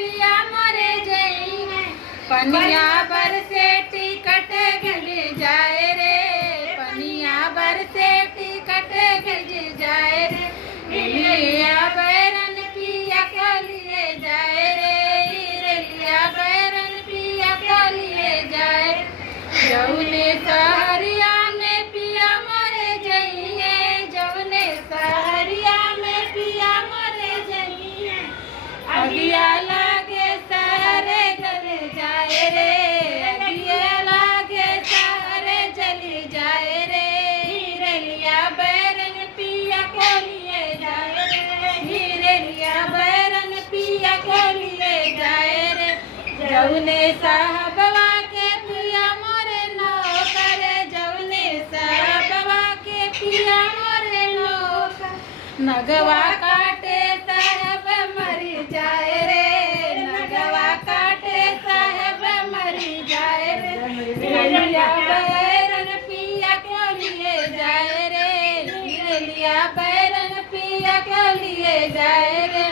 पिया मोरे जई है पनिया बर से टिकट गिर जाए रे पनिया बर से टिकट गिर जाए रे रेलिया बैरन पिया को लिए जाए रे रेलिया बैरन पिया को लिए जाए जौने सहरिया में पिया मोरे जइए जौने सहरिया में पिया मोरे जइए अगिया लागे सारे जल जाए रे अगिया लागे सारे जल जाए रे हिरलिया बैरन पिया को लिए जाए रे हिरलिया बैरन पिया को लिए जाए रे जौने साहबवा के पिया मोरे नौकर जौने साहबवा के पिया मोरे नौकर नगवा काटे साहब मरी जाए रे नगवा काटे साहब मरी जाए रे रेलिया बैरन पिया को लिए जाए रे रेलिया बैरन पिया को लिए जाए रे